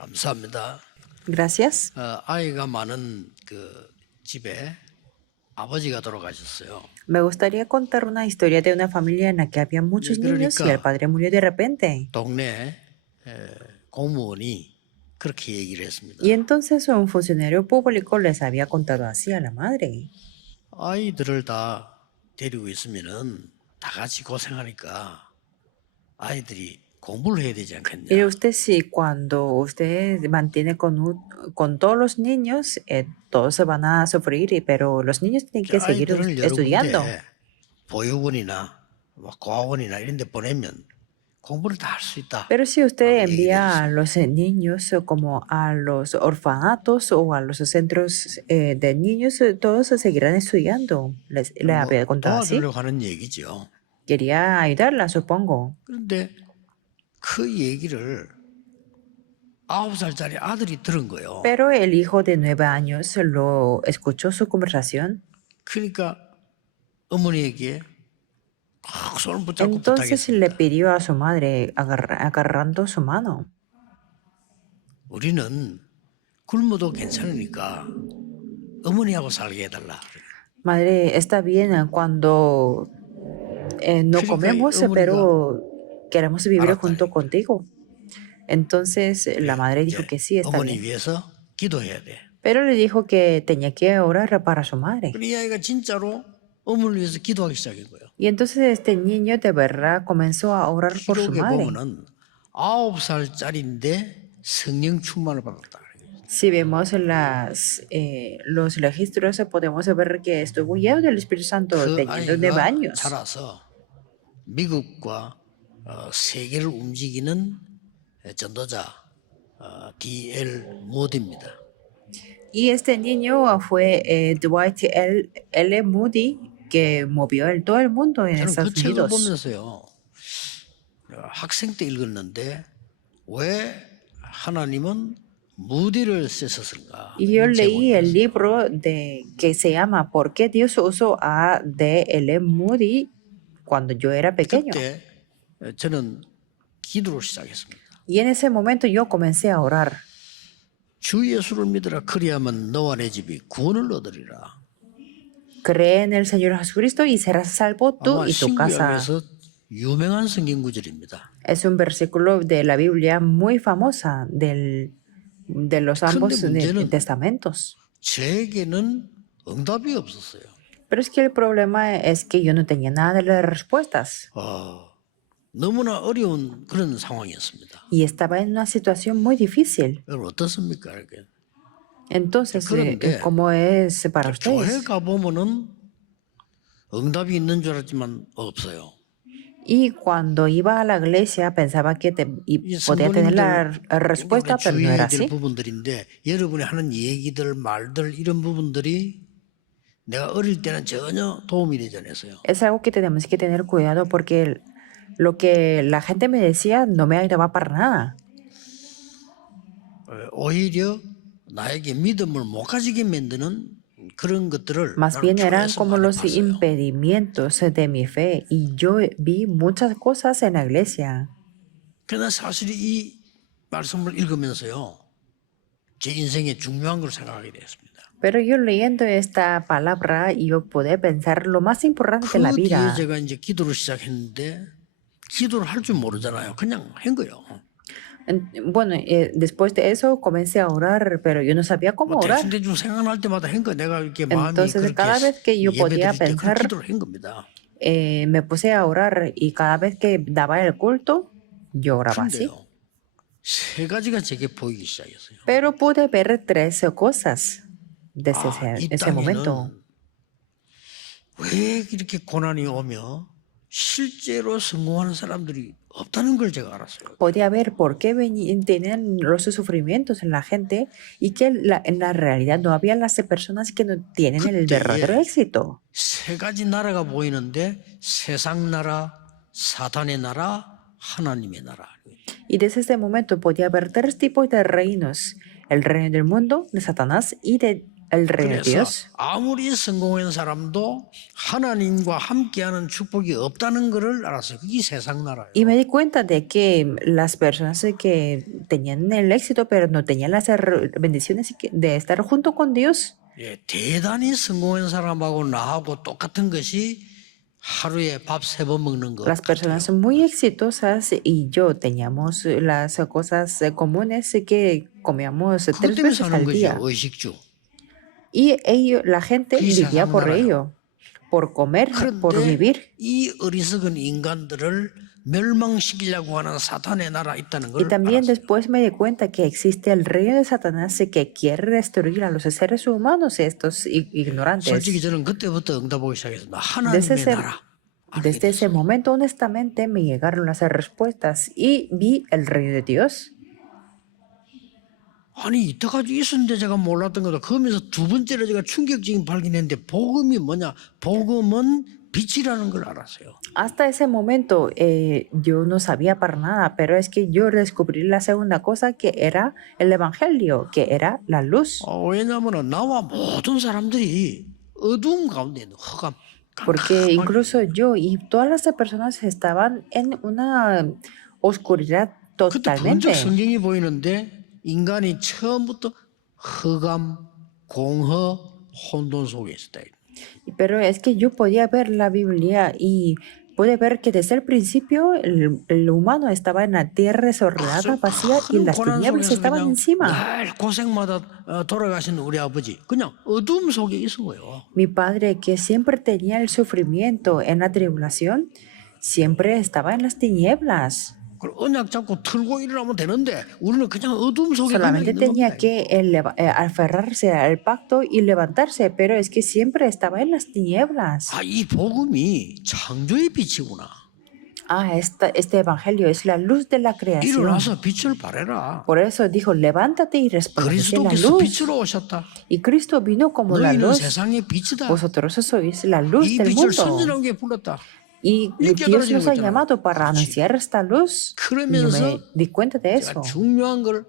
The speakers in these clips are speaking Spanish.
감사합니다. Gracias. 아이가 많은 그 집에 아버지가 돌아가셨어요. Me gustaría contar una historia de una familia en la que había muchos niños y el padre murió de repente. 동네 공무원이 그렇게 얘기를 했습니다. Y entonces un funcionario público les había contado así a la madre. 아이들을 다 데리고 있으면은 다 같이 고생하니까 아이들이 공부를 해야 되지 않겠냐. Y usted sí, cuando usted mantiene con todos los niños, todos se van a sufrir, pero los niños tienen que seguir 아이들을 여러 estudiando. 군데 보육원이나 고아원이나 이런 데 보내면 공부를 다 할 수 있다. Pero si usted envía a los niños como a los orfanatos o a los centros de niños, todos seguirán estudiando. Le había contado así. 도와주려고 하는 얘기죠. Quería ayudarla, supongo. 그런데 그 얘기를 9살짜리 아들이 들은 거예요. Pero el hijo de 9 años lo escuchó su conversación. 그러니까 어머니에게 꼭 손을 붙잡고 Entonces le 부탁했습니다. pidió a su madre agarrando su mano. 우리는 굶어도 괜찮으니까 어머니하고 살게 해달라. Madre, está bien cuando no comemos, pero queremos vivir junto contigo. Entonces la madre dijo que sí, está 어머니 bien. 위해서 기도해야 돼. Pero le dijo que tenía que orar para su madre. 이 아이가 진짜로 어머니를 위해서 기도하기 시작한 거예요. Y entonces este niño de verdad comenzó a orar por su 기록에 madre. 보면은 9살짜리인데 성령 충만을 받았다. Si vemos los registros, podemos ver que estuvo lleno del Espíritu Santo 그 teniendo 9 아이가 años. 자라서 미국과 세계를 움직이는 전도자 D.L. 모디입니다. Y este niño fue Dwight L. Moody, que movió todo el mundo en 저는 그 Estados 책을 Unidos. 보면서요. 학생 때 읽었는데 왜 하나님은 무디를 쓰셨을까? Y yo leí el libro que se llama ¿Por qué Dios usó a D.L. Moody cuando yo era pequeño? 그때 저는 기도를 시작했습니다. Y en ese momento yo comencé a orar. 주 예수를 믿으라 그리하면 너와 내 집이 구원을 얻으리라. Cree en el Señor Jesucristo y serás salvo tú 아마 y tu casa. 신구약에서 유명한 성경 구절입니다. Es un versículo de la Biblia muy famosa de los ambos testamentos. 제게는 응답이 없었어요. Pero es que el problema es que yo no tenía nada de las respuestas. 너무나 어려운 그런 상황이었습니다. Y estaba en una situación muy difícil. 여러분 어떻습니까? 이렇게 Entonces, ¿cómo es para 교회 ustedes? 가보면은 응답이 있는 줄 알았지만 없어요. Y cuando iba a la iglesia pensaba que podía tener la respuesta, pero no era así. 부분들인데 여러분이 하는 얘기들, 말들 이런 부분들이 내가 어릴 때는 전혀 도움이 되지 않았어요. Es algo que tenemos que tener cuidado porque lo que la gente me decía no me ayudaba para nada. 오히려 나에게 믿음을 못 가지게 만드는 그런 것들을 Más bien eran como los impedimentos de mi fe y yo vi muchas cosas en la iglesia. 그러나 사실 이 말씀을 읽으면서요, 제 인생에 중요한 걸 생각하게 되었습니다. Pero yo leyendo esta palabra yo pude pensar lo más importante de la 그 vida. 뒤에 제가 이제 기도를 시작했는데 기도를 할 줄 모르잖아요. 그냥 한 거예요. Bueno, después de eso comencé a orar, pero yo no sabía cómo orar. 대충 생각날 때마다 한 거. 내가 이렇게 마음이 Entonces, cada vez que yo podía pensar, 기도를 한 겁니다. me puse a orar y cada vez que daba el culto, yo oraba así. 근데요, 세 가지가 제게 보이기 시작했어요. Pero pude ver 13 cosas desde ese momento. 왜 이렇게 고난이 오며 실제로 성공하는 사람들이 없다는 걸 제가 알았어요. Podía ver por qué tenían los sufrimientos en la gente y que en la realidad no había las personas que no tienen el verdadero éxito. 세 가지 나라가 보이는데 세상 나라, 사탄의 나라, 하나님의 나라. Y desde ese momento podía ver 3 tipos de reinos: el reino del mundo, de Satanás y de el reino de 그래서 Dios. 아무리 성공한 사람도 하나님과 함께하는 축복이 없다는 것을 알았어요. 그게 세상 나라예요. Y me di cuenta de que las personas que tenían el éxito, pero no tenían las bendiciones de estar junto con Dios, 예, 대단히 성공한 사람하고 나하고 똑같은 것이 하루에 밥 3번 먹는 것 las 같아요. personas muy exitosas y yo teníamos las cosas comunes que comíamos 그것 3 때문에 veces 사는 al 거죠. día. 의식주. Y la gente 그게 vivía 세상 por 나라예요. ello, por comer, por 그런데 vivir. 이 어리석은 인간들을 멸망시키려고 하는 사탄의 나라 있다는 Y 걸 también 알았어요. después me di cuenta que existe el reino de Satanás que quiere destruir a los seres humanos, estos 솔직히 ignorantes. 저는 그때부터 응답하기 시작했습니다. Desde 하나님의 ese, 나라. 알게 desde ese 됐어요. momento, honestamente, me llegaron las respuestas y vi el reino de Dios. 아니 이때까지 있었는데 제가 몰랐던 거다. 그러면서 두 번째로 제가 충격적인 발견했는데 복음이 뭐냐? 복음은 빛이라는 걸 알았어요. Hasta ese momento yo no sabía para nada, pero es que yo descubrí la segunda cosa que era el evangelio, que era la luz. 왜냐하면 나와 모든 사람들이 어두움 가운데 있는 흑암, Porque 깜깜하게. incluso yo y todas las personas estaban en una oscuridad 그때 번쩍 totalmente. 성경이 보이는데 인간이 처음부터 흑암, 공허, 혼돈 속에 있었다. Pero es que yo podía ver la Biblia y pude ver que desde el principio el humano estaba en la tierra desordenada, 아주 vacía y 큰 las 고난 tinieblas 속에서 estaban 그냥 encima. 늘 고생마다 돌아가신 우리 아버지 그냥 어두움 속에 있은 거예요. Mi padre, que siempre tenía el sufrimiento en la tribulación, siempre estaba en las tinieblas. 그리고 언약 잡고 틀고 일어나면 되는데 우리는 그냥 어두움 속에 그냥 Solamente 있는 tenía 겁니다. que aferrarse al pacto y levantarse, pero es que siempre estaba en las tinieblas. 이 복음이 창조의 빛이구나. Este evangelio es la luz de la creación. 일어나서 빛을 발해라. Por eso dijo, levántate y resplandece la 그리스도께서 luz. 빛으로 오셨다. Y Cristo vino como la 너희는 luz. 세상의 빛이다. Vosotros sois la luz 이 del 빛을 mundo. 선진하게 불렀다. Y 이렇게 Dios 떨어지는 nos 거 ha 있잖아요. llamado para anunciar esta luz. Y yo 그러면서 me di cuenta de eso. 제가 중요한 걸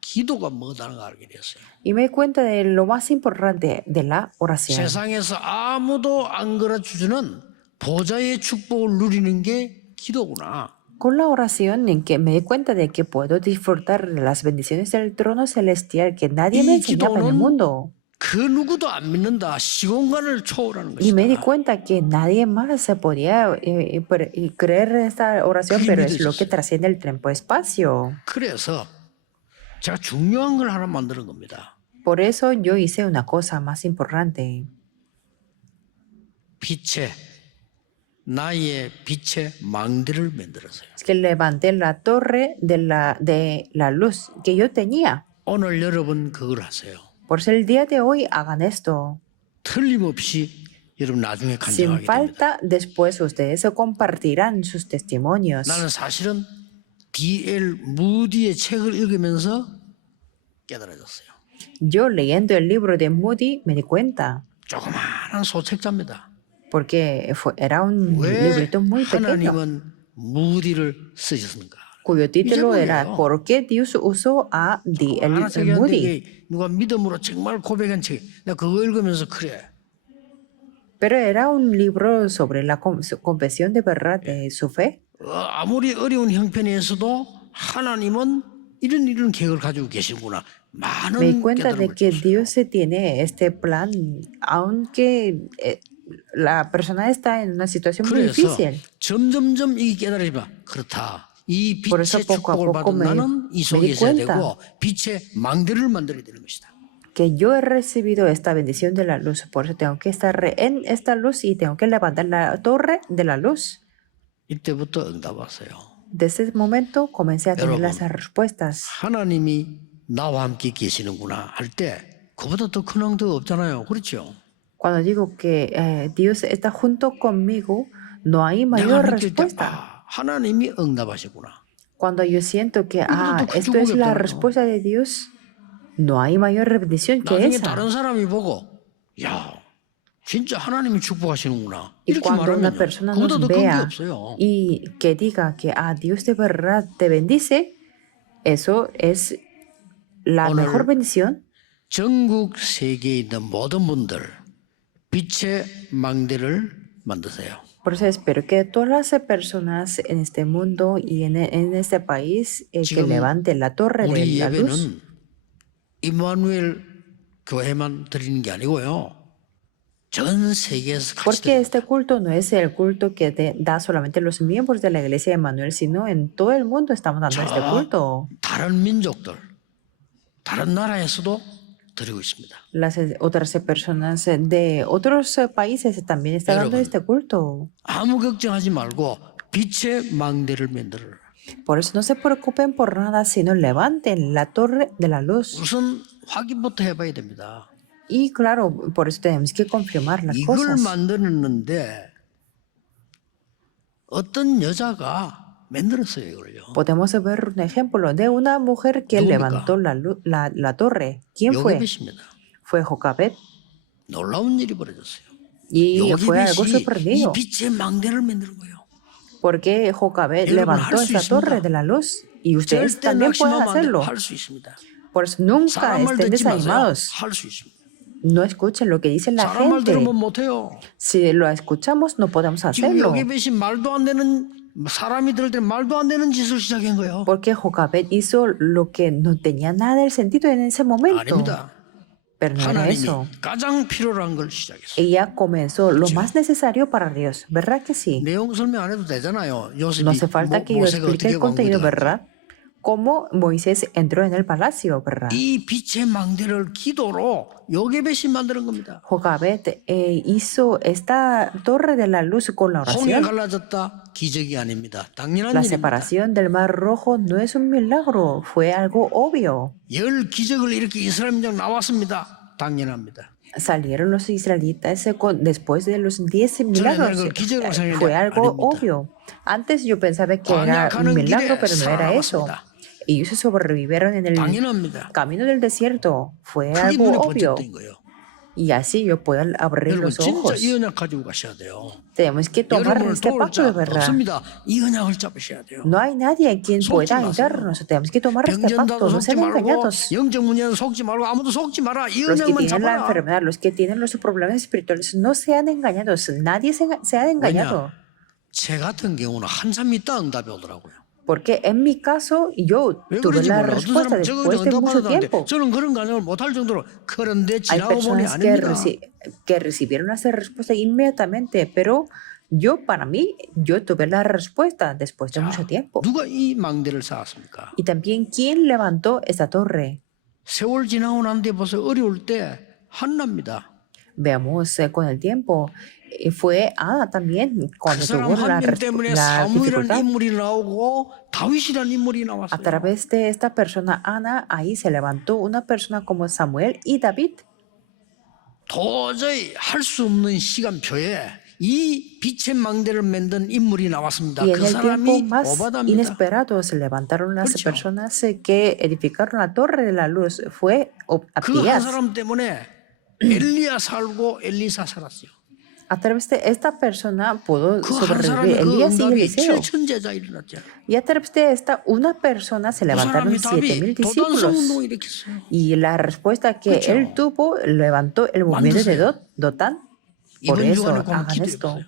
기도가 뭐다는 걸 알게 됐어요. Y me di cuenta de lo más importante de la oración. 세상에서 아무도 안 걸어주는 보좌의 축복을 누리는 게 기도구나. Con la oración en que me di cuenta de que puedo disfrutar de las bendiciones del trono celestial que nadie me 이 enseñaba en el 기도는 mundo. 그 누구도 안 믿는다. 시공간을 초월하는 Y me di 것이다. cuenta que nadie más se podía creer en esta oración, 그게 pero es lo que 믿어졌어요. trasciende el tiempo-espacio. 그래서 제가 중요한 걸 하나 만드는 겁니다. Por eso yo hice una cosa más importante. 나의 빛의 망대를 만들었어요. Es que levanté la torre de la luz que yo tenía. 오늘 여러분 그걸 하세요. Por eso el día de hoy hagan esto. 틀림없이 여러분 나중에 Sin 간증하게 됩니다. falta, después ustedes se compartirán sus testimonios. 나는 사실은 D.L. 무디의 책을 읽으면서 깨달아졌어요. Yo leyendo el libro de Moody me di cuenta, 조그마한 소책자입니다. porque era un 왜 librito muy pequeño, 하나님은 무디를 쓰셨는가? cuyo título 이제 era 뭐예요? ¿Por qué Dios usó a 하나 D.L. 책이었는데 Moody? 이게 누가 믿음으로 정말 고백한 책. 내가 그거 읽으면서 그래. Pero era un libro sobre la confesión de verdad de su fe. 아무리 어려운 형편에서도 하나님은 이런 계획을 가지고 계시구나. Me di 많은 cuenta de 깨달음을 que 줬어요. Dios se tiene este plan, aunque la persona está en una situación muy 그래서 difícil. 점점점 이 깨달으면 그렇다. 이 Por eso 빛의 poco a 축복을 poco 받은 나는 이 me 속에 di 있어야 cuenta 되고 빛의 망대를 만들어야 되는 것이다. que yo he recibido esta bendición de la luz. Por eso tengo que estar en esta luz y tengo que levantar la torre de la luz. 이때부터 응답 왔어요. Desde ese momento comencé a tener 여러분, las respuestas. 하나님이 나와 함께 계시는구나 할 때 그보다 더 큰 응답 없잖아요. 그렇죠? Cuando digo que Dios está junto conmigo, no hay 내가 mayor 느낄 때 respuesta. 하나님이 응답하시구나. Cuando yo siento que 그보다 더 큰 esto es 축복이 la 없잖아요. respuesta de Dios, no hay mayor bendición que 나중에 esa. 다른 사람이 보고 야 진짜 하나님이 축복하시는구나 Y 이렇게 cuando una 말하면요. persona 그보다 nos 더 큰 게 vea 없어요. y que diga que Dios de verdad te bendice, eso es la 오늘 mejor bendición. 전국 세계에 있는 모든 분들 빛의 망대를 만드세요. Por eso espero que todas las personas en este mundo y en este país que 지금 levanten la torre de 우리 la luz. 예배는 임마누엘 교회만 드리는 게 아니고요. 전 세계에서 같이 Porque 드립니다. este culto no es el culto que da solamente los miembros de la iglesia de Manuel, sino en todo el mundo estamos dando este culto. 다른 민족들, 다른 나라에서도 드리고 있습니다. Las otras personas de otros países también están dando 여러분. este culto. 아무 걱정하지 말고 빛의 망대를 만들어라. Por eso no se preocupen por nada, sino levanten la torre de la luz. 우선 확인부터 해봐야 됩니다. Y claro, por eso tenemos que confirmar las 이걸 cosas. 만들었는데 어떤 여자가 만들었어요, 이걸요. Podemos ver un ejemplo de una mujer que 누굽니까? levantó la torre. ¿Quién fue? 요게벳입니다. Fue Jocabet. 놀라운 일이 벌어졌어요. Y fue algo 요게벳이 이 sorprendido. 빛의 망대를 만드는 거예요. Porque Jocabet 여러분, levantó 할수 esta torre 있습니다. de la luz. Y ustedes 절대 también pueden 낙심하면 안 hacerlo. 돼요. 할 수 있습니다. Por eso nunca 사람 말 estén 듣지 마세요. desanimados. 할 수 있습니다. No escuchen lo que dice la 사람 말 gente. 들으면 못해요. Si lo escuchamos, no podemos 지금 hacerlo. 요게벳이 말도 안 되는 사람이 들을 때 말도 안 되는 짓을 시작한 거예요. Porque Jocabet hizo lo que no tenía nada de sentido en ese momento. 아닙니다. Pero no era 하나님이 eso. 가장 필요로 한 걸 시작했어요. Ella comenzó lo más necesario para Dios. ¿Verdad que sí? 내용 설명 안 해도 되잖아요. 요셉이 No hace falta que yo 모세가 explique 어떻게 el contenido, 왕국에 ¿verdad? Cómo Moisés entró en el palacio, ¿verdad? 이 빛의 망대를 기도로 요게벳이 만드는 겁니다. Jocabet hizo esta torre de la luz con la 홍해 oración. 갈라졌다. 기적이 아닙니다. 당연한 La 일입니다. separación del Mar Rojo no es un milagro, fue algo obvio. 10기적을 이렇게 이스라엘 민족 나왔습니다. 당연합니다. Salieron los israelitas después de los 10 milagros. 그걸 기적으로 생각했는데 Fue algo 아닙니다. obvio. Antes yo pensaba que era 광야 un 가는 milagro, 길에 pero no era eso. 살아남았습니다. Ellos se sobrevivieron en el 당연합니다. camino del desierto. Fue 크게 algo 눈에 obvio. 번쩍 뜬 거예요. Y así yo puedo abrir 여러분 los 진짜 ojos. 이 언약 가지고 가셔야 돼요. Tenemos que tomar 여러분을 este 도울 pacto de 자 verdad. 없습니다. 이 언약을 잡으셔야 돼요. No hay nadie quien 속지 pueda 마세요. ayudarnos. Tenemos que tomar este 병전다도 pacto. No 속지 sean 말고 engañados. 영적 문제는 속지 말고 아무도 속지 마라. 이 Los que 언약만 tienen la 잡아라. enfermedad, los que tienen los problemas espirituales, no sean engañados. Nadie se ha engañado. 제 같은 경우는 한참 있다 응답이 오더라고요. Porque en mi caso, yo 왜 tuve 그런지 la 몰라. 어떤 respuesta 사람은 저거 después de mucho 응답받았는데 tiempo. 저는 그런 가능을 못할 정도로 그런데 Hay 지나고 보니 personas que, 아닙니다. que recibieron esa respuesta inmediatamente, pero yo, para mí, yo tuve la respuesta después de mucho tiempo. 누가 이 망대를 쌓았습니까? Y también, ¿quién levantó esta torre? 세월 지나고 난 뒤에 벌써 어려울 때 한나입니다. Veamos con el tiempo. Fue Ana también 그 cuando 사람 tuvo 한 명 때문에 la 사무엘이라는 dificultad. 인물이 나오고 다윗이라는 인물이 A 나왔어요. través de esta persona, Ana, ahí se levantó una persona como Samuel y David. 도저히 할 수 없는 시간표에 이 빛의 망대를 만든 인물이 나왔습니다. Y en 그 el tiempo 사람이 más 오바다입니다. inesperado se levantaron las 그렇죠. personas que edificaron la torre de la luz. Fue 그 한 Abías. 사람 때문에 엘리야 살고 엘리사 살았어요. A través de esta persona pudo 그 한 사람이 sobrevivir 그 Elías y 응답이 Eliseo. 7천제자 일어났죠. Y a través de esta, una persona se 그 levantaron 사람이 7,000 답이 도단성 discípulos. 운동을 일으켰어요. Y la respuesta que 그렇죠. él tuvo levantó el movimiento de Dotán. Por 이번 eso 주간에 꼭 hagan esto. 기도해보세요.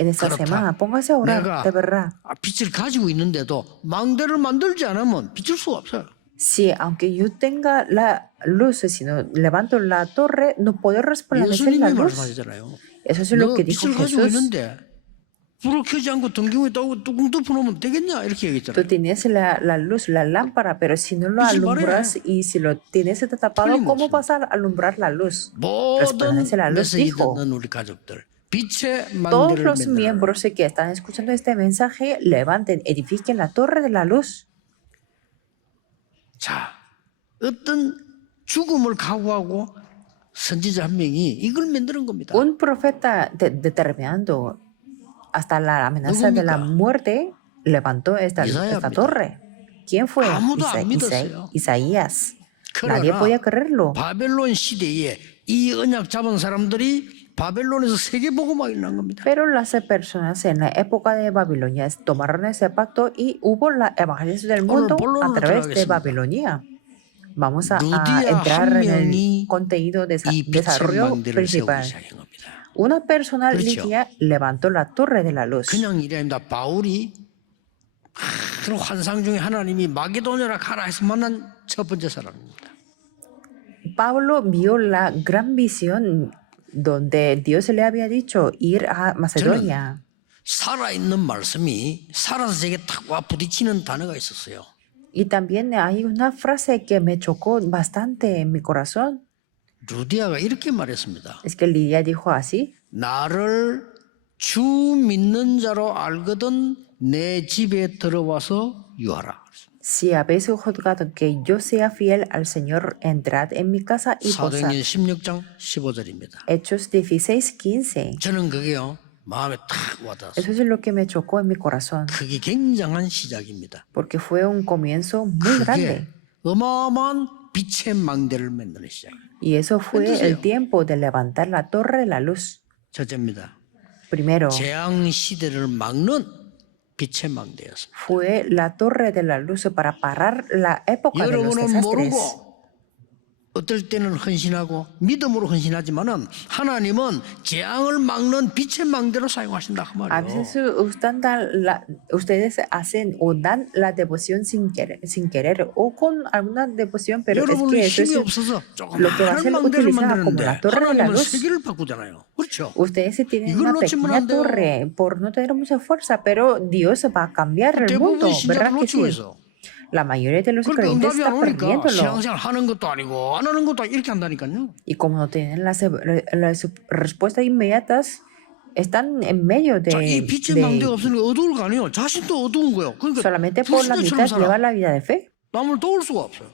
En esta 그렇다. semana, póngase a orar, 내가 de verdad. 빛을 가지고 있는데도 망대를 만들지 않으면 비출 수가 없어요. Sí, aunque yo tenga la luz, si no levanto la torre, no puedo resplandecer la 예수님이 luz. 말씀하시잖아요. Eso es lo 너 que dijo 빛을 가지고 Jesús. 있는데 불을 켜지 않고 등경에 뚜껑 덮어놓으면 되겠냐 이렇게 Tú 얘기했잖아요. tienes la luz, la lámpara, pero si no lo Pues, alumbras y si lo tienes tapado, ¿cómo vas a alumbrar la luz? 모든 Resplandece la luz, 메시지 dijo. 듣는 우리 가족들 빛의 Todos 망대를 los 만들어. miembros que están escuchando este mensaje, levanten, edifiquen la torre de la luz. 자, 어떤 죽음을 각오하고 선지자 한 명이 이걸 만드는 겁니다. Un profeta determinando hasta la amenaza de la 누굽니까? muerte levantó esta 이사야입니다. torre. ¿Quién fue? 아무도 안 믿었어요. Isaías. Nadie 그러나 podía creerlo. 바벨론 시대에 이 언약 잡은 사람들이 바벨론에서 세계복음화 일어난 겁니다. Pero las personas en la época de Babilonia tomaron ese pacto y hubo la evangelización del mundo a 본론으로 través de 들어가겠습니다. Babilonia. Vamos a 루디아 entrar 한 en el 명이 contenido de 이 빛의 desarrollo 망대를 세우기 principal. 시작한 겁니다. Una persona, 그렇죠. Lidia, levantó la torre de la luz. 그냥 일이 아닙니다. 바울이 큰 환상 중에 하나님이 마게도냐라 가라 해서 만난 첫 번째 사람입니다. Pablo vio la gran visión donde Dios le había dicho ir a Macedonia. 살아있는 말씀이 살아서 제게 탁 와 부딪히는 단어가 있었어요. Y también hay una frase que me chocó bastante en mi corazón. 루디아가 이렇게 말했습니다. Es que Lidia dijo así: 나를 주 믿는 자로 알거든 내 집에 들어와서 유하라. Si habéis juzgado que yo sea fiel al Señor, entrad en mi casa y posad. 사도행전 16장 15절입니다. Hechos 16:15. 저는 그게요 마음에 탁 와닿았어요. Eso es lo que me chocó en mi corazón, 그게 굉장한 시작입니다. porque fue un comienzo muy 그게 grande. 어마어마한 빛의 망대를 만드는 시작입니다. Y eso fue el tiempo de levantar la torre de la luz. 첫째입니다. Primero, 재앙 시대를 막는 빛의 망대였습니다. fue la torre de la luz para parar la época de los 여러분은 desastres. 모르고 어떨 때는 헌신하고 믿음으로 헌신하지만은 하나님은 재앙을 막는 빛의 망대로 사용하신다 그 A 말이에요. veces ustedes hacen o dan la devoción sin querer o con alguna devoción, pero es 여러분은 que eso 힘이 es 없어서 lo que va a 조그마한 ser 망대를 utilizada como 만드는데 la torre de la 하나님은 luz. 세계를 바꾸잖아요. 그렇죠? Ustedes sí tienen 이걸 una 놓치면 pequeña 안 돼요. torre por no tener mucha fuerza, pero Dios va a cambiar el mundo, 대부분 ¿verdad 신자들 que 놓치고 sí? 있어. La mayoría de los 그러니까 creyentes 응답이 안 están 오니까 perdiéndolo. 신앙생활 하는 것도 아니고 안 하는 것도 이렇게 한다니까요. Y como no tienen las respuestas inmediatas, están en medio 자, 이 빛의 망대가 de 없으니까 어두울 거 아니에요. 자신도 어두운 거예요. 그러니까 solamente por la 불신자처럼 mitad lleva 살아. la vida de fe. 남을 도울 수가 없어요.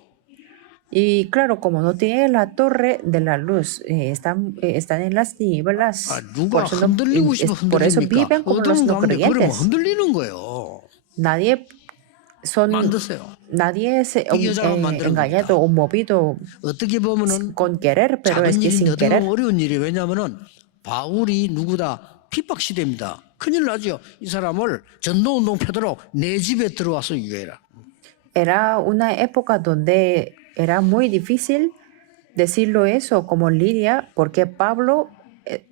Y claro, como no tiene la torre de la luz, están en las tinieblas. 아, 누가 Por eso, no- 흔들리고 싶어 por eso 흔들립니까? viven como los 어두운 no 가운데 그러면 creyentes. 흔들리는 거예요. 만드세요. Nadie es 이 여자가 만드는 engañado o movido 어떻게 보면은 con querer, pero es 작은 que 일인데 sin 어떻게 querer. 보면 어려운 일이에요. 왜냐하면은 바울이 누구다 핍박 시대입니다. 큰일 나죠. 이 사람을 전도운동 펴도록 내 집에 들어와서 유해라. Era una época donde era muy difícil decirlo eso como Lidia, porque Pablo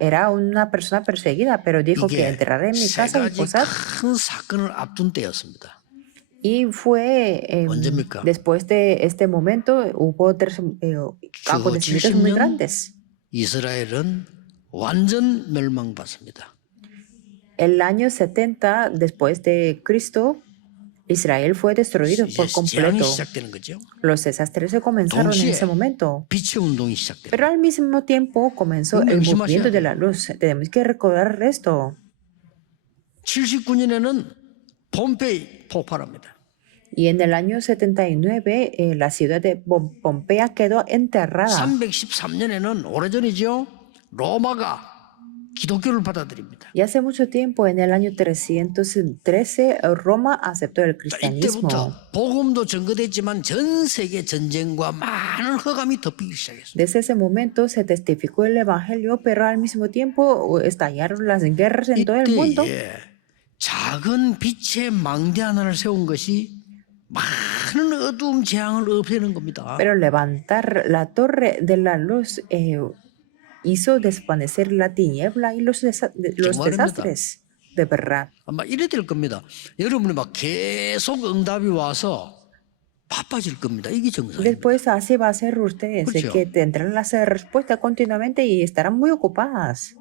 era una persona perseguida, pero dijo que 이게 entraré en mi 세 casa y 가지 posar. 큰 사건을 앞둔 때였습니다. Y fue 언제입니까? después de este momento hubo tres acontecimientos muy 70년 grandes. 이스라엘은 완전 멸망받습니다. El año 70 después de Cristo, Israel fue destruido 이제 por 재앙이 completo. 시작되는 거죠. Los desastres se comenzaron en 동시에 ese momento. 빛의 운동이 시작됩니다. Pero al mismo tiempo comenzó el 명심하셔야 movimiento de 돼요. la luz. Tenemos que recordar esto. 79년에는 폼페이 폭발합니다. Y en el año 79, la ciudad de Pompeya quedó enterrada. 313년에는 오래전이죠. 로마가 기독교를 받아들입니다. Y hace mucho tiempo, en el año 313, Roma aceptó el 자, cristianismo. 이때부터 복음도 전거됐지만 전 세계 전쟁과 많은 흑암이 덮이기 시작했습니다. Desde ese momento se testificó el evangelio, pero al mismo tiempo estallaron las guerras en todo el mundo. 이때에 작은 빛의 망대 하나를 세운 것이 많은 어두움 재앙을 없애는 겁니다. Pero levantar la torre de la luz hizo desvanecer la tiniebla y los desastres. De verdad. 아마 이래 될 겁니다. 여러분이 막 계속 응답이 와서 바빠질 겁니다. 이게 정상입니다. Después así va a ser ustedes, de 그렇죠. que tendrán las respuestas continuamente y estarán muy ocupadas.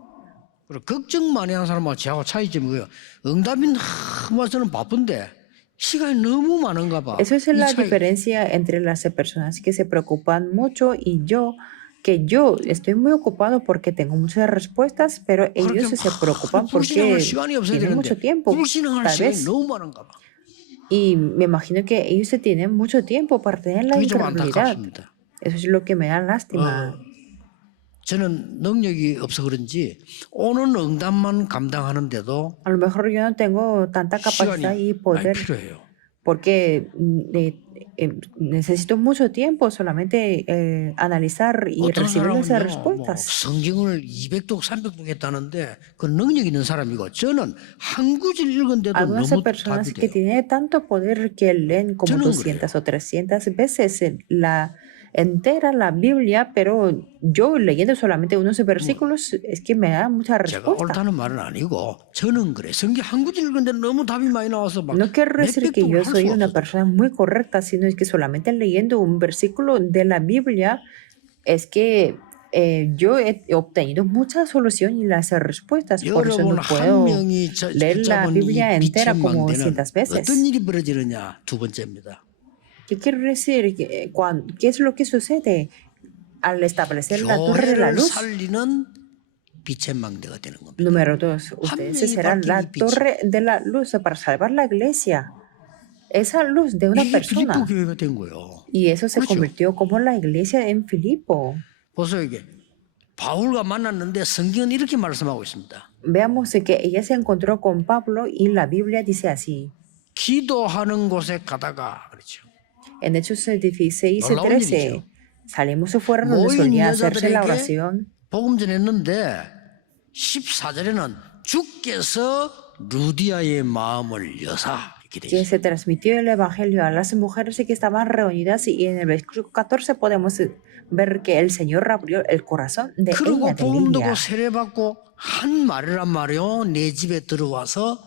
그리고 걱정 많이 하는 사람하고 저하고 차이점이 뭐예요? 응답이 너무 와서는 바쁜데 시간이 너무 많은가 봐. Eso es 이 la 차이. diferencia entre las personas que se preocupan mucho y yo, que yo estoy muy ocupado porque tengo muchas respuestas, pero ellos se preocupan porque 불신앙할 시간이 없어야 tienen mucho 되는데 tiempo, 불신앙할 tal 시간이 vez. 너무 많은가 봐. Y me imagino que ellos se tienen mucho tiempo para tener la 그게 좀 incredulidad. 안타깝습니다. Eso es lo que me da lástima. 저는 능력이 없어 그런지 오는 응답만 감당하는데도 A lo mejor yo no tengo tanta capacidad y 시간이 많이 poder, 필요해요. porque necesito mucho tiempo solamente analizar y 어떤 recibir esas 사람은요, 뭐 respuestas. 성경을 200독, 300독 했다는데 그 능력 있는 사람이고 저는 한 구절 읽은데도 Algunas 너무 personas 답이 que 돼요. tienen tanto poder que leen como 저는 200 o 300 veces entera la Biblia, pero yo leyendo solamente unos versículos es que me da mucha 제가 respuesta. 옳다는 말은 아니고 저는 그래. 성경 한 구절 읽는데 너무 답이 많이 나와서 막 No quiero decir 몇백 que 동을 yo 할 soy 수가 una 없어요. persona muy correcta, sino es que solamente leyendo un versículo de la Biblia es que yo he obtenido mucha solución y las respuestas. Por eso 여러분 no 한 puedo 명이 leer la 붙잡은 이 Biblia 빛의 entera como 망대는 cientos veces. 어떤 일이 벌어지느냐 두 번째입니다. ¿Qué quiero decir? ¿Qué es lo que sucede al establecer la torre de la 교회를 luz? 살리는 빛의 망대가 되는 겁니다. Número 2, 한 ustedes 명이 serán 밝힌 la 이 빛이 torre de la luz para salvar la iglesia. Esa luz de una 이게 빌립보 persona. 교회가 된 거예요. Y eso se 그렇죠. convirtió como la iglesia en Filipo. 보세요 이게 바울과 만났는데 성경은 이렇게 말씀하고 있습니다. Veamos que ella se encontró con Pablo y la Biblia dice así. 기도하는 곳에 가다가 그렇죠. En Hechos 16 y 놀라운 13, 일이죠. salimos fuera donde 모인 solía hacerse la 여자들에게 oración. 복음 전했는데 14절에는 주께서 루디아의 마음을 여사 이렇게 돼 Que 있어요. se transmitió el evangelio a las mujeres que estaban reunidas y en el versículo 14 podemos ver que el Señor abrió el corazón de 그리고 ella, de 복음 듣고 Lidia. 세례받고 한 말이란 말이요. 내 집에 들어와서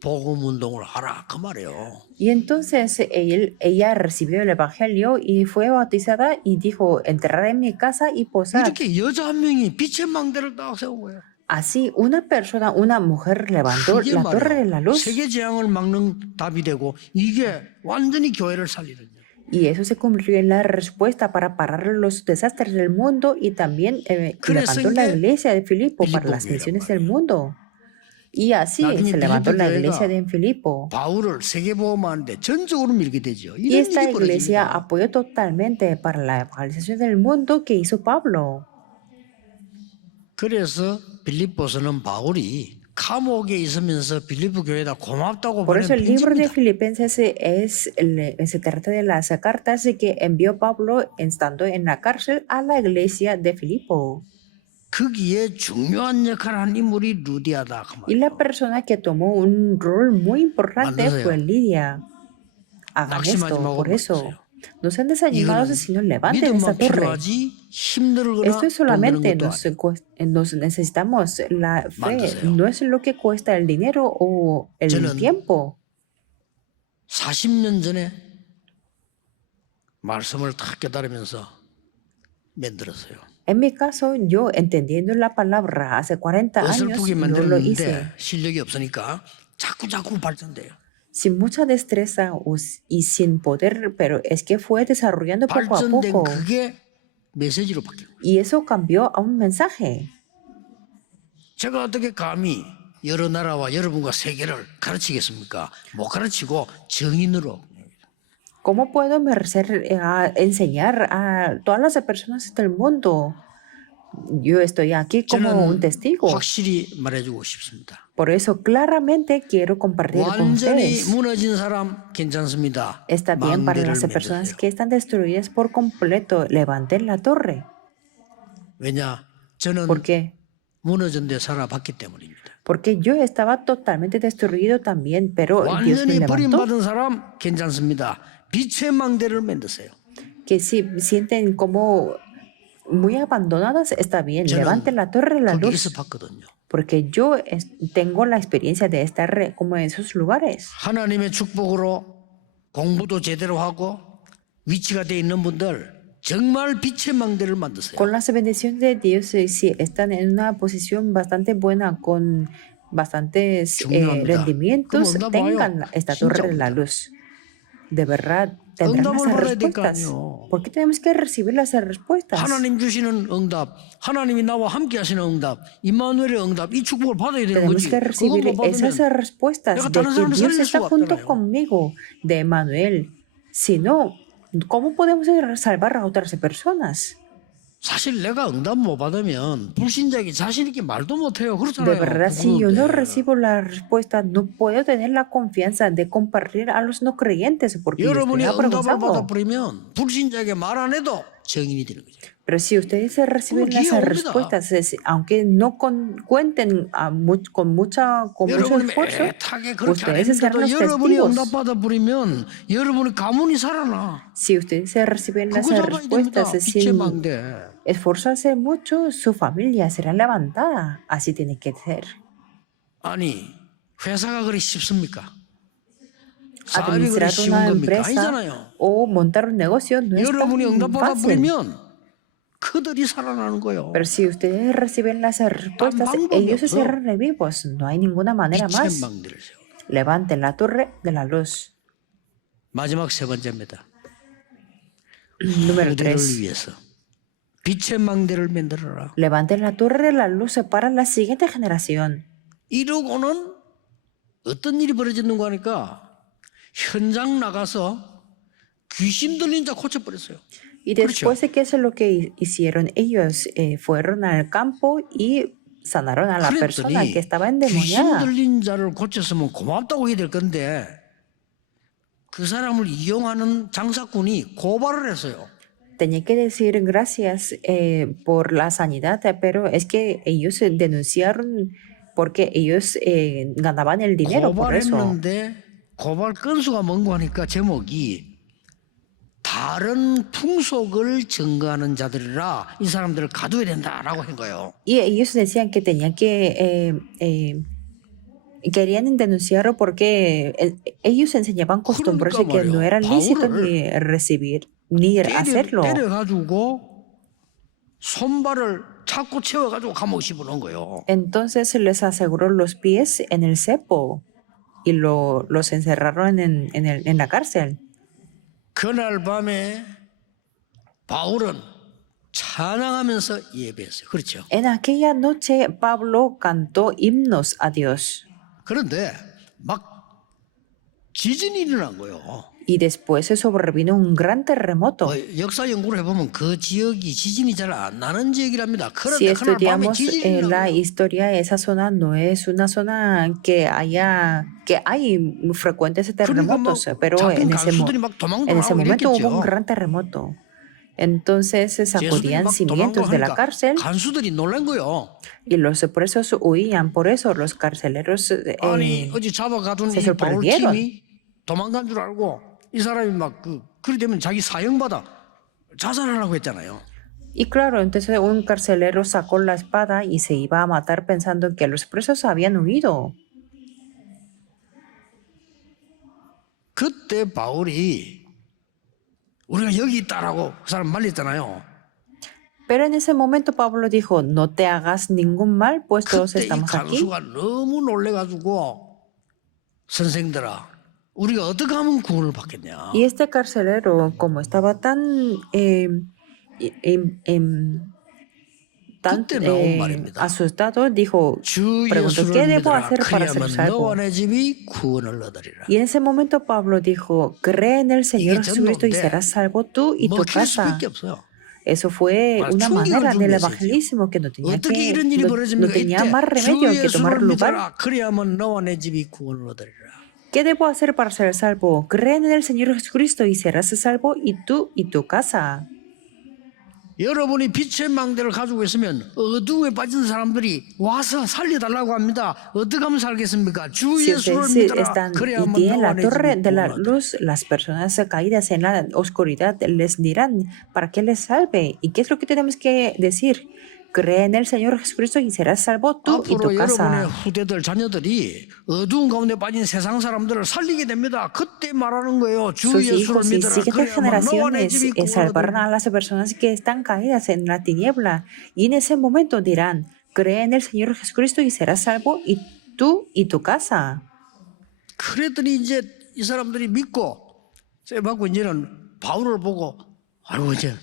복음 운동을 하라 그 말이에요. Y entonces ella recibió el evangelio y fue bautizada y dijo, enterrar en mi casa y posar. 이렇게 여자 한 명이 빛의 망대를 딱 세운 거예요. Así una persona, una mujer levantó 그게 la torre de la 말이에요. luz 세계 재앙을 막는 답이 되고 이게 완전히 교회를 살리는 거예요. y eso se convirtió en la respuesta para parar los desastres del mundo y también levantó la iglesia de Filipo para las misiones del mundo. Y así 나중에 se levantó la 빌립보 iglesia de 교회가 Filipo. 바울을 세계보험하는데 전적으로 밀게 되죠. Y 이런 esta 일이 iglesia 벌어집니다. apoyó totalmente para la evangelización del mundo que hizo Pablo. 그래서 빌립보서는 바울이 감옥에 있으면서 빌립보 교회에다 고맙다고 Por 보낸 eso el libro de 편지입니다. Filipenses se trata de las cartas que envió Pablo estando en la cárcel a la iglesia de Filipo. 거기에 중요한 역할을 한 인물이 루디아다 그 Y 말이에요. la persona que tomó un rol muy importante 만드세요. fue Lidia. Hagan 낙심하지 esto, 말고 por eso. 만드세요. No sean desanimados, 이거는 sino levanten esta 믿음만 torre. 필요하지 힘들거나 Esto es 돈 드는 solamente 것도 아니에요. nos necesitamos la fe, 만드세요. no es lo que cuesta el dinero o el 저는 tiempo. 40년 전에 말씀을 탁 깨달으면서 만들었어요. En mi caso, yo entendiendo la palabra hace 40 años, 어설프게 yo lo hice 만들었는데 실력이 없으니까 자꾸 발전돼요. sin mucha destreza y sin poder, pero es que fue desarrollando poco a 발전된 poco. 그게 메시지로 바뀐 거예요. Y eso cambió a un mensaje. 제가 어떻게 감히 여러 나라와 여러분과 세계를 가르치겠습니까? 못 가르치고 정인으로 ¿Cómo puedo enseñar a todas las personas del mundo? Yo estoy aquí como un 저는 testigo. 확실히 말해주고 싶습니다. Por eso claramente quiero compartir con 완전히 ustedes. 무너진 사람 괜찮습니다. Está bien para las 망대를 personas 만드세요. que están destruidas por completo. Levanten la torre. 왜냐? 저는 ¿Por qué? 무너진 데 살아봤기 때문입니다. Porque yo estaba totalmente destruido también, pero Dios me 완전히 levantó. 버림받은 사람 괜찮습니다. 빛의 망대를 만드세요. Que si sienten como muy abandonadas, está bien. 저는 Levanten la torre de la 거기에서 luz. 봤거든요. Porque yo tengo la experiencia de estar como en esos lugares. 하나님의 축복으로 공부도 제대로 하고 위치가 돼 있는 분들 정말 빛의 망대를 만드세요. Con las bendiciones de Dios, si están en una posición bastante buena, con bastantes 중요합니다. rendimientos, 그럼 응답 tengan 와요. esta torre de la 진짜입니다. luz. De verdad, tendrán 응답을 esas 받아야 respuestas. 되니까요. ¿Por qué tenemos que recibir las respuestas? 하나님 주시는 응답, 하나님이 나와 함께 하시는 응답, 임마누엘의 응답, 이 축복을 받아야 되는 Tenemos 거지. que recibir 그것만 esas 받으면 respuestas 내가 de 다른 que 사람을 Dios 살릴 está 수가 junto 없잖아요. conmigo, de Emmanuel. Si no, ¿cómo podemos salvar a otras personas? 사실 내가 응답 못 받으면 불신자에게 자신 있게 말도 못 해요. De 그렇잖아요. verdad, si yo no 부끄러운데. recibo la respuesta, no puedo tener la confianza de compartir a los no creyentes porque yo estoy 여러분이 응답을 avergonzado. 받아버리면 불신자에게 말 안 해도 증인이 되는 거죠. Pero si ustedes reciben las 기회가 옵니다. respuestas, aunque no cuenten con mucho 여러분이 esfuerzo, 애타게 그렇게 안 ustedes serán 했는데도 los 여러분이 testigos. 응답받아 버리면 여러분의 가문이 살아나. Si ustedes reciben las 그거 잡아야 됩니다. respuestas 빛의 sin 망대. esforzarse mucho, su familia será levantada. Así tiene que ser. 아니 회사가 그리 쉽습니까? 사업이 그리 Administrar 쉬운 una 겁니까? empresa 아니잖아요. o montar un negocio no es 여러분이 tan 응답받아 fácil. 버리면 그들이 살아나는 거예요. Pero si ustedes reciben las respuestas, 방법이 ellos se 없어. cierran vivos. No hay ninguna manera 빛의 más. 망대를 세워. Levanten la torre de la luz. 마지막 세 번째입니다. Número 후대를 3. 위해서 빛의 망대를 만들어라. Levanten la torre de la luz para la siguiente generación. 이러고는 어떤 일이 벌어졌는가 하니까 현장 나가서 귀신 들린 자 고쳐버렸어요. Y después de que eso es lo que hicieron, ellos fueron al campo y sanaron a la persona que estaba 귀신 endemoniada. 들린 자를 고쳤으면 고맙다고 해야 될 건데 그 사람을 이용하는 장사꾼이 고발을 했어요. Tenía que decir gracias por la sanidad, pero es que ellos denunciaron porque ellos ganaban el dinero por eso. 고발했는데 고발 건수가 뭔고 하니까 제목이 다른 풍속을 증거하는 자들이라 이 사람들을 가둬야 된다라고 한 거예요. Y ellos decían que tenían querían denunciarlo porque ellos enseñaban costumbres que no era lícito ni recibir ni hacerlo. 때려가지고 손발을 자꾸 채워가지고 감옥 집어넣은 거예요. Entonces les aseguró los pies en el cepo y los encerraron en la cárcel. 그날 밤에 바울은 찬양하면서 예배했어요. 그렇죠? En aquella noche Pablo cantó himnos a Dios. 그런데 막 지진이 일어난 거예요. Y después se sobrevino un gran terremoto. 역사 연구를 해보면 그 지역이 지진이 잘 안 나는 지역이랍니다. Si 그런데 그날 밤에 estudiamos 지진이 la 나고 historia, esa zona no es una zona que hay muy frecuentes terremotos, pero 잡힌 간수들이 막 en ese 도망도망하고 momento hubo un 이랬겠죠. gran terremoto. Entonces se 제수들이 sacudían 막 cimientos de la 도망도망하니까 cárcel 간수들이 놀란 거예요. y los presos huían. Por eso los carceleros 아니 어제 잡아가둔 se 이 바울 sorprendieron. 팀이 도망간 줄 알고 이 사람이 막 그리 되면 자기 사형받아 자살하려고 했잖아요. Y claro, entonces un carcelero sacó la espada y se iba a matar pensando que los presos habían huido. 그때 바울이 우리가 여기 있다라고 그 사람 말렸잖아요. Pero en ese momento Pablo dijo, no te hagas ningún mal, pues todos 그때 이 estamos aquí. 간수가 너무 놀래가지고 선생들아 우리가 어떻게 하면 구원을 받겠냐. Y este carcelero, como estaba tan 그때 나온 말입니다. asustado, dijo, 주 preguntó, 예수를 ¿qué debo 믿으라. hacer para ser 그리하면 salvo? 너와 내 집이 구원을 얻으리라. Y en ese momento Pablo dijo, cree en el Señor 이게 Jesucristo y 전도인데 serás salvo tú y tu 먹힐 casa. 수밖에 없어요. Eso fue Para una 충격을 manera 준 del 메시지예요. evangelismo que 어떻게 이런 일이 no 벌어집니까? tenía más 이때 주 remedio que tomar 예수를 lugar. 믿으라. 그리하면 너와 내 집이 구원을 얻으리라. ¿Qué debo hacer para ser salvo? Cree en el Señor Jesucristo y serás salvo y tú y tu casa. 여러분이 빛의 망대를 가지고 있으면 어두움에 빠진 사람들이 와서 살려달라고 합니다. 어떻게 하면 살겠습니까? 주 Si 예수를 ustedes 믿으라. están y 그래야만 tienen 너와 la 내 torre 집이 de la 구원을 얻으리라. luz, las personas caídas en la oscuridad les dirán para que les salve. ¿Y qué es lo que tenemos que decir? Cree en el Señor Jesucristo y serás salvo tú y 앞으로 tu 여러분의 casa. 후대들 자녀들이 어두운 가운데 빠진 세상 사람들을 살리게 됩니다. 그때 말하는 거예요. 주 Sus 예수를 hijos y 믿으라. siguientes 그래야만 너와 내 generaciones 집이 구원을 salvarán 얻으리라. a las personas que están caídas en la tiniebla. Y en ese momento dirán, cree en el Señor Jesucristo y serás salvo y tú y tu casa. 그랬더니 이제 이 사람들이 믿고 쎄받고 이제는 바울을 보고 아이고 이제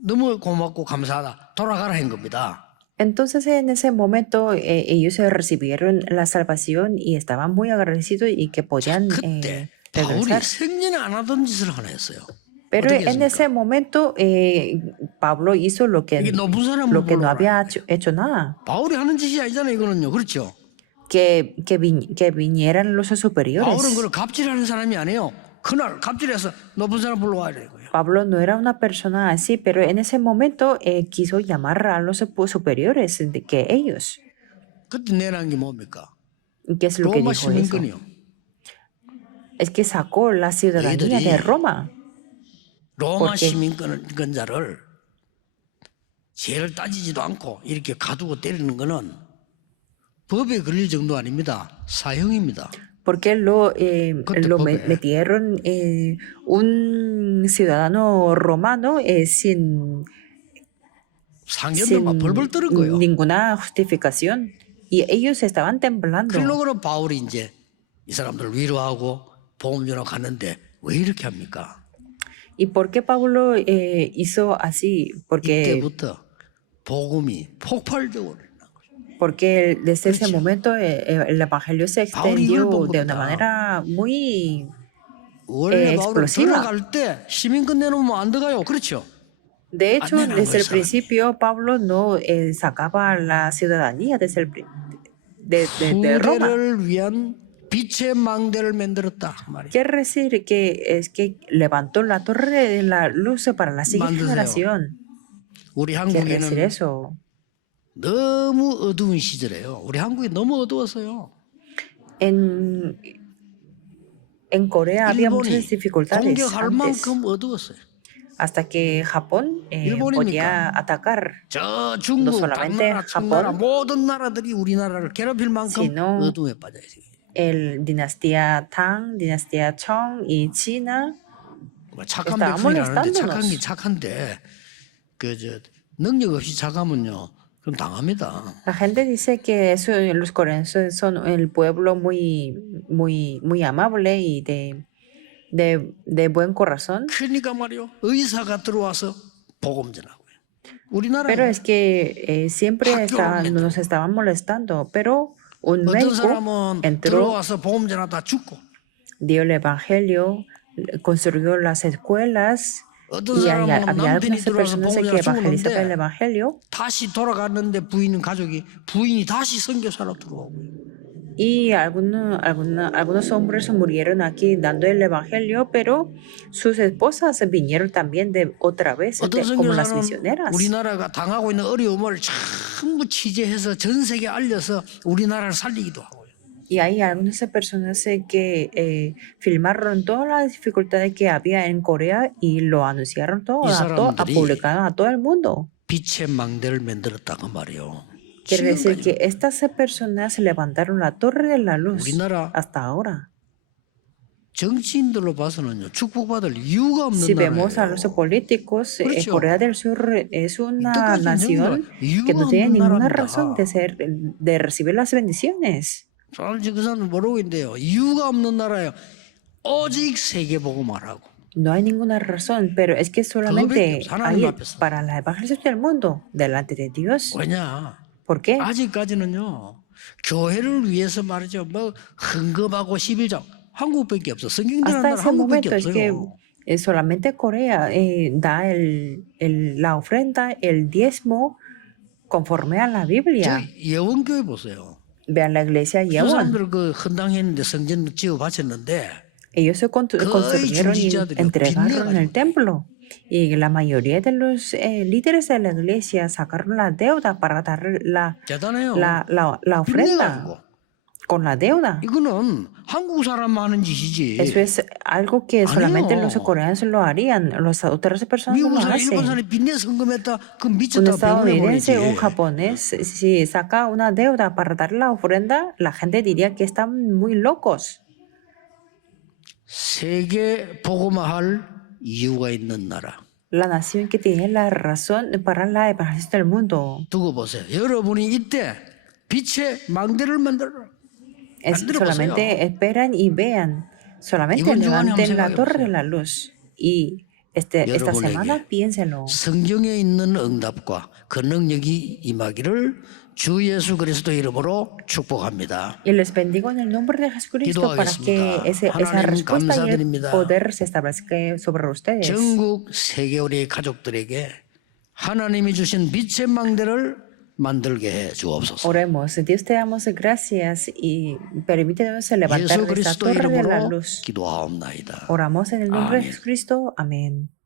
너무 고맙고 감사하다 돌아가라 한 겁니다. Entonces en ese momento ellos recibieron la salvación y estaban muy agradecidos y que podían 그때 바울이 regresar. 생전에 안 하던 짓을 하나 했어요. Pero 어떻게 en ese 했습니까? momento Pablo hizo lo que 이게 높은 사람을 no 보러 había 가는 거예요. hecho nada. 바울이 하는 짓이 아니잖아요. 이거는요. 그렇죠? Que vinieran los 바울은 superiores. 그걸 갑질하는 사람이 아니에요. 그날 갑질해서 높은 사람 불러와야 되는 거예요. Pablo no era una persona así, pero en ese momento quiso llamar a los superiores que ellos. 그때 내놓은 게 뭡니까? ¿Y qué es lo que 로마 dijo eso? 시민권이요. Es que sacó la ciudadanía de Roma. 로마 porque- 시민권자를 죄를 따지지도 않고 이렇게 가두고 때리는 거는 법에 걸릴 정도 아닙니다. 사형입니다. Porque lo pobre. metieron un ciudadano romano sin 상견도 막 벌벌 떠는 거예요. ninguna justificación. Y ellos estaban temblando. 그러고는 바울이 이제 이 사람들 위로하고 보험 주러 갔는데 왜 이렇게 합니까? ¿Y por qué Pablo hizo así? 이때부터 복음이 폭발적으로 Porque desde ese 그렇죠. momento el evangelio se 바울이 이걸 extendió 본 de una 겁니다. manera muy 원래 바울은 explosiva. 들어갈 때 시민권 내놓으면 안 들어가요. 그렇죠? De hecho, Andan a desde el esa- principio Pablo no sacaba la ciudadanía desde de Roma. 후대를 위한 빛의 망대를 만들었다 말이에요. Quiere decir que es que levantó la torre de la luz para la siguiente 만드세요. generación. 우리 Quiere decir 한국에는 eso. 너무 어두운 시절이에요. 우리 한국이 너무 어두웠어요. En Corea había muchas 일본이 dificultades 공격할 antes, 만큼 어두웠어요. hasta que Japón 일본입니까? podía atacar. 저 중국, No solamente 당나라, 청나라 Japón, 모든 나라들이 우리나라를 괴롭힐 만큼 sino 어둠에 빠져 있어요. El dinastía Tang, dinastía Chong y China 뭐 착한 está 백성이라는데 착한 molestándonos. 게 착한데 그 능력 없이 착하면요 그럼 당합니다. La gente dice que los coreanos son el pueblo muy amable y de buen corazón, 그러니까 말이요 의사가 들어와서 복음 전하고요. 우리나라 pero es que siempre 학교를 nos estaban molestando, pero un 어떤 médico 사람은 entró, 들어와서 복음 전하다 죽고 dio el evangelio, construyó las escuelas 어떤 y 사람은 había 남편이 algunas 들어와서 personas 복음 que 전하다 evangelizaban el 죽었는데 evangelio. 다시 돌아갔는데 부인이 다시 선교사로 들어오고요. Y algunos hombres murieron aquí dando el evangelio, pero sus esposas vinieron también de otra vez 어떤 como las 선교사는 misioneras. 우리나라가 당하고 있는 어려움을 전부 취재해서 전 세계에 알려서 우리나라를 살리기도 하고요. Y hay algunas personas que filmaron todas las dificultades que había en Corea y lo anunciaron todo, 이 사람들이 publicaron a todo el mundo. 빛의 망대를 만들었다고 말이요. Quiere decir que estas personas levantaron la torre de la luz 우리나라 hasta ahora. 정치인들로 봐서는요 축복받을 이유가 없는 Si vemos a los 나라예요. políticos, 그렇죠. Corea del Sur es una 이때까지 nación 이유가 que no tiene 없는 ninguna 나라입니다. razón de recibir las bendiciones. 사실 그 사람은 모르고 있는데요. 이유가 없는 나라예요. 오직 세계복음화라고. No hay ninguna razón, pero es que solamente 없어, 하나님 hay 앞에서. para la evangelización del mundo delante de Dios. 왜냐? ¿Por qué? 아직까지는요. 교회를 위해서 말이죠. 뭐 헌금하고 11장 한국밖에 없어. 성경대로 Hasta 나라 ese 한국밖에 momento es que 없어요. solamente Corea da la ofrenda, el diezmo conforme a la 저 Biblia. 예원교회 보세요. Vean la iglesia 그 Yewon. 사람들 그 헌당했는데 성전 지어 바쳤는데 Ellos se construyeron y 중지자들이요. entregaron el 빚내가지고. templo. Y la mayoría de los líderes de la iglesia sacaron la deuda para dar 대단해요. la ofrenda 빚내가지고. con la deuda. 이거는 한국 사람만 하는 짓이지. Eso es algo que solamente 아니요. los coreanos lo harían, las otras personas no 미국 lo 사람, 일본 hacen. 사람이 빚내 성금했다. 그럼 Un 미쳤다 병원에 보내지. estadounidense, un japonés, si saca una deuda para dar la ofrenda, la gente diría que están muy locos. 세계 복음화할 이유가 있는 나라. La nación que tiene la razón para la evangelización del mundo. 두고 보세요. 여러분이 이때 빛의 망대를 만들어라. Es 만들어 solamente esperan y vean. Solamente 이번 주간에 levanten 한번 la 생각해 torre de 보세요. la luz. Y esta 여러분에게 semana piénselo. 성경에 있는 응답과 그 능력이 임하기를 주 예수 그리스도 이름으로 축복합니다. Y les bendigo en el nombre de Jesucristo para que 기도하겠습니다. esa 하나님 respuesta y el 감사드립니다. poder se establezca sobre ustedes. 전국 세계 우리 가족들에게 하나님이 주신 빛의 망대를 만들게 해 주옵소서. Oremos. Dios te damos gracias y permítenos levantar 예수 de esta 그리스도 torre de la 이름으로 luz. 기도하옵나이다. Oramos en el nombre de 아멘. Jesucristo. Amén.